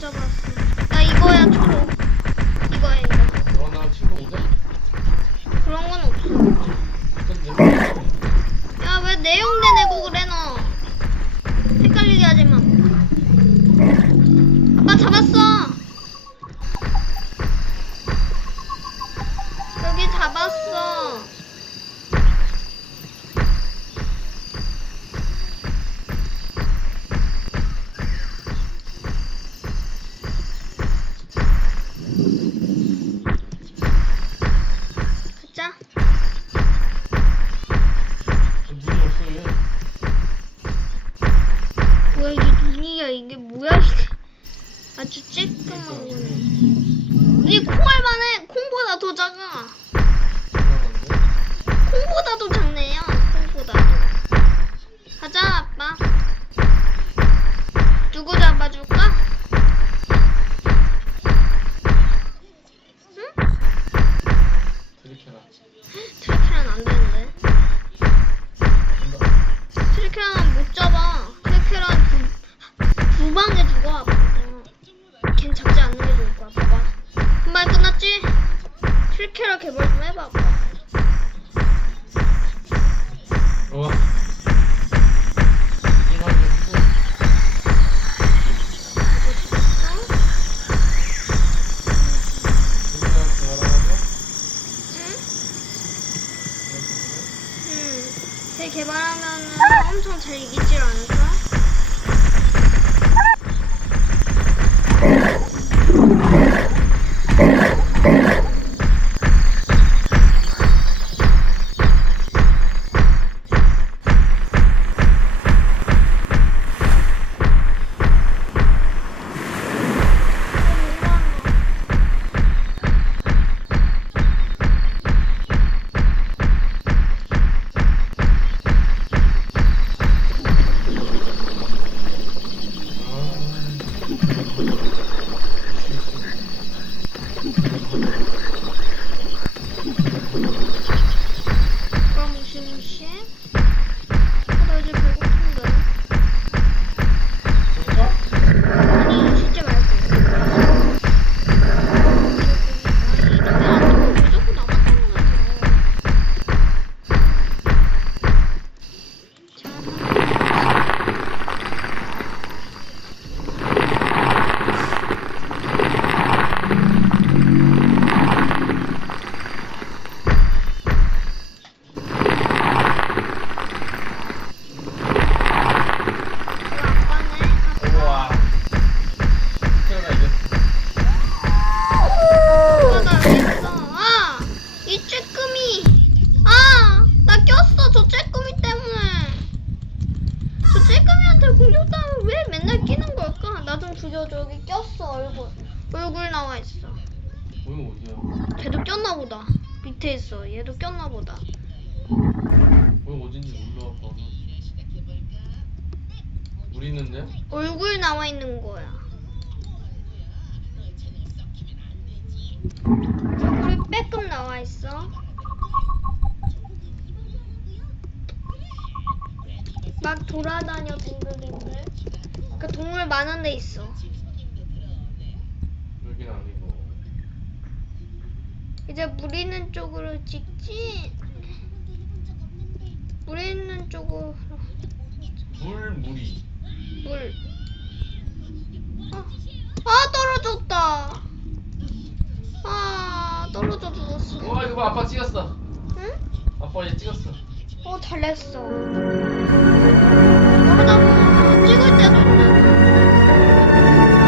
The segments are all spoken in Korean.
잡았어. 나 이거야 초록. 이거야 이거. 너랑 나랑 친구인데? 그런 건 없어. 어떤데? 야왜 내용 아주 쬐끔한 거 죽여줘. 여기 꼈어, 얼굴. 얼굴 나와 있어. 모임 어디야? 걔도 꼈나 보다. 밑에 있어. 얘도 꼈나 보다. 모임 어딘지 몰라 봐봐 물 있는데? 얼굴 나와 있는 거야. 얼굴이 빼끔 나와 있어. 막 돌아다녀 빙글빙글. 그 동물 많은 데 있어. 여긴 아니고 이제 물 있는 쪽으로 찍지. 물 있는 쪽으로 물 물이 물. 아, 아 떨어졌다. 아 떨어져 죽었어. 와 이거 봐 아빠 찍었어 응? 아빠 얘 찍었어 어 잘했어. 떨어져 찍을 때도 있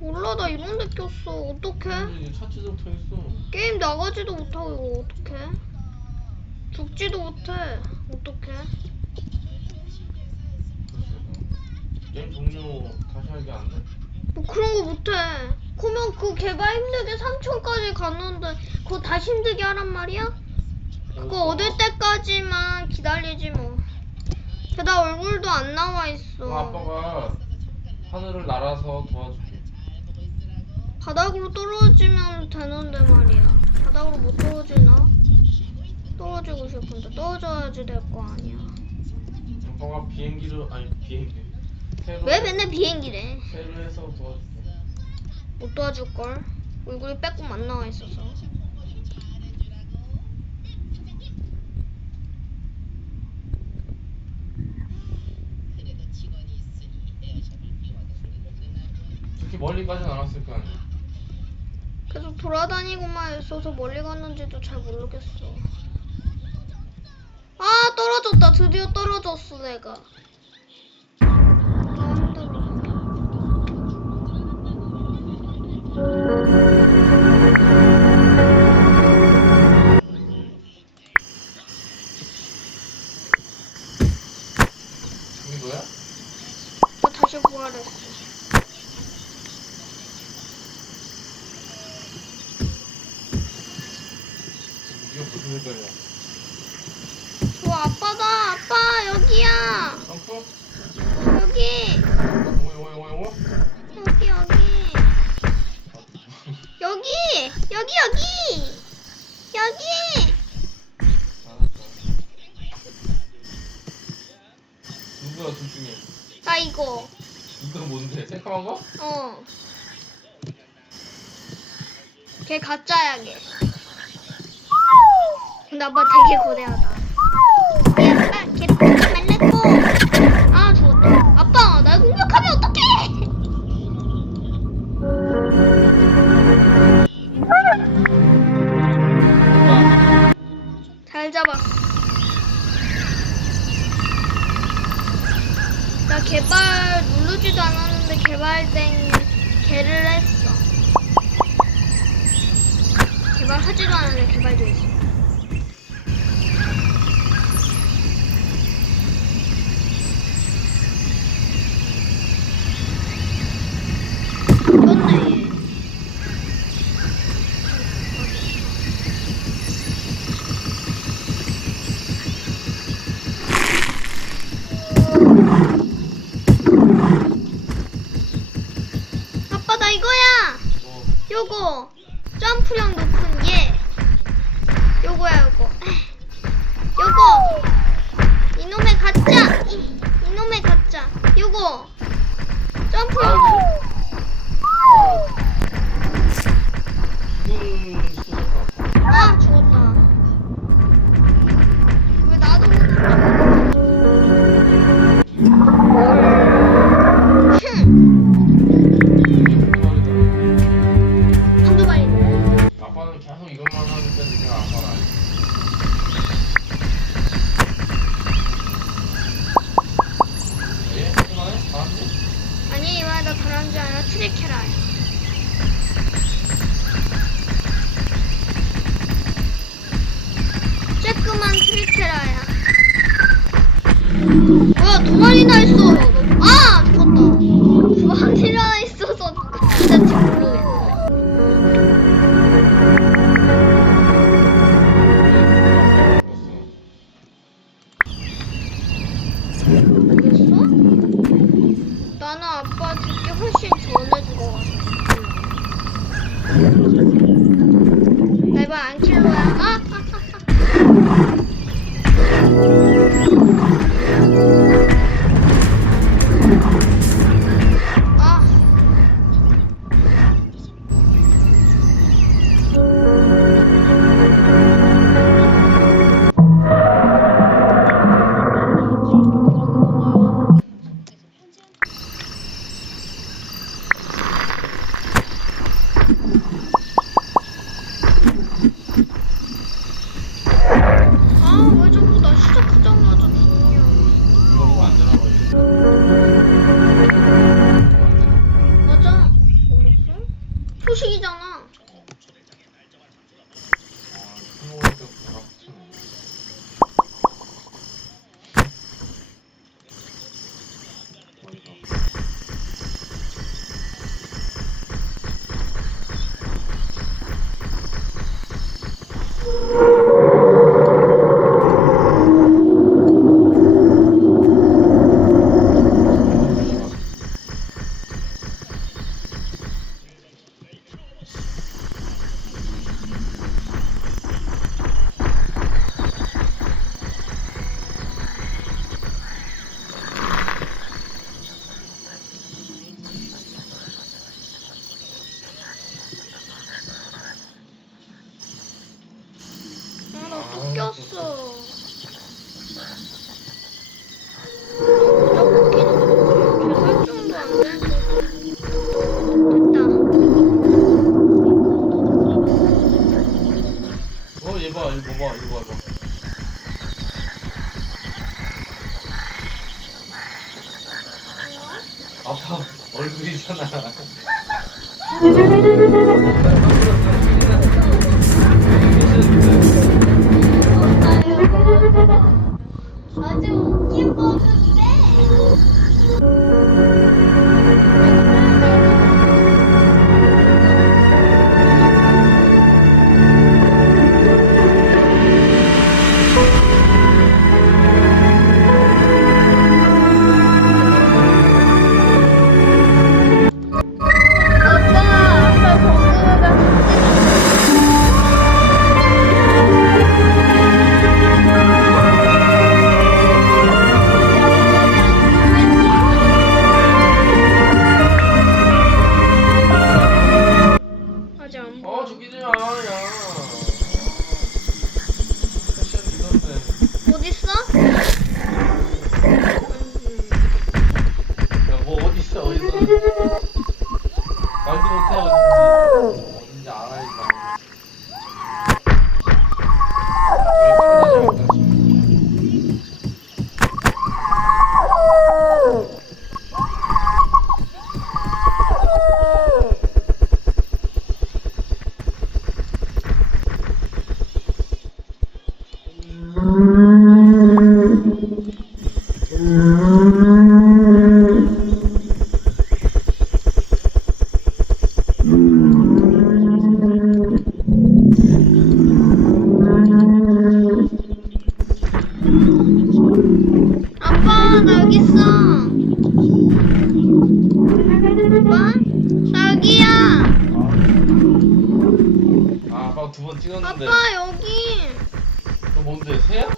몰라, 나 이런 데 꼈어. 어떡해? 차치도 터 있어. 게임 나가지도 못하고 이거 어떡해? 죽지도 못해. 어떡해? 게임 종료 다시 하기 안 돼? 뭐 그런 거 못해. 그러면 그 개발 힘들게 3천까지 갔는데 그거 다시 힘들게 하란 말이야? 그거 얻을 때까지만 기다리지 뭐. 게다가 얼굴도 안 나와 그럼 있어. 아빠가 하늘을 날아서 도와줄게. 바닥으로 떨어지면 되는데 말이야. 바닥으로 못 떨어지나? 떨어지고 싶은데 떨어져야지 될 거 아니야. 아빠가 비행기를 아니 비행기. 새로 왜 맨날 비행기래? 새로 해서 도와줄게. 못 도와줄 걸. 얼굴이 빼꼼 안 나와 있어서. 그렇게 멀리까지는 안 왔을 거 아니야. 계속 돌아다니고만 있어서 멀리 갔는지도 잘 모르겠어. 아 떨어졌다. 드디어 떨어졌어 내가. 아 힘들어. 여기 여기. 누구야 둘 중에? 나 이거. 이거 뭔데? 새까만 거? 어. 걔 가짜야 걔. 근데 아빠 되게 거대하다. 얘 잡았어. 나 개발 누르지도 않았는데 개발된 개를 했어. 개발하지도 않았는데 개발도 했어. 떴네 얘. 아빠 나 이거야. 뭐 요거 점프력 높은 얘. 요거야 요거. 요거 이놈의 가짜. 이, 이놈의 가짜. 요거 점프력. 높- 아, 죽었다. 왜 나도 못 흠, 아빠 얼굴이잖아. 두 번 찍었는데 아빠 여기 너 뭔데 새야?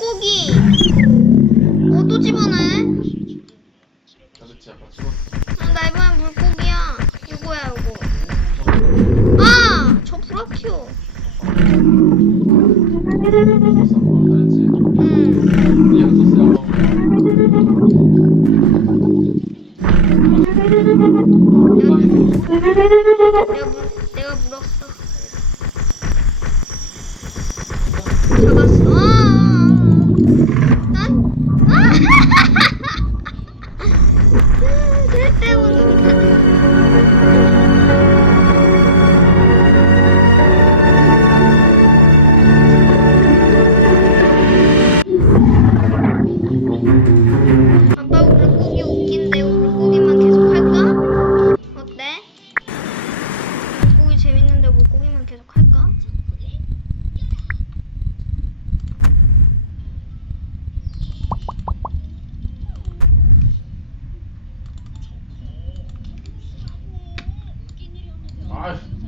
물고기. 어, 또 집어내. 나 이번엔 물고기야. 이거야, 이거. 아! 저 브라키오. 음. i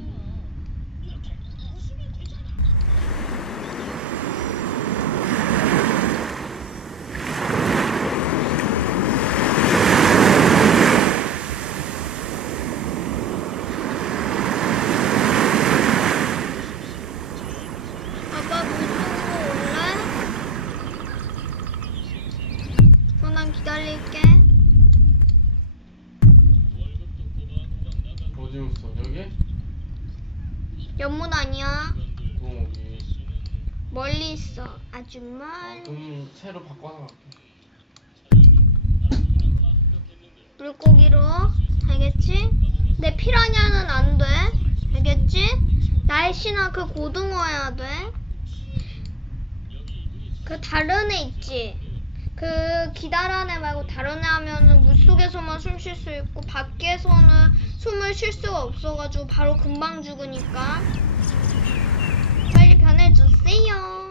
아, 멀리. 그럼 새로 바꿔서 갈게. 물고기로. 알겠지? 내 피라냐는 안 돼. 알겠지? 날씨나 그 고등어 해야 돼. 그 다른 애 있지? 그 기다란 애 말고 다른 애 하면은 물속에서만 숨 쉴 수 있고 밖에서는 숨을 쉴 수가 없어가지고 바로 금방 죽으니까 빨리 변해주세요.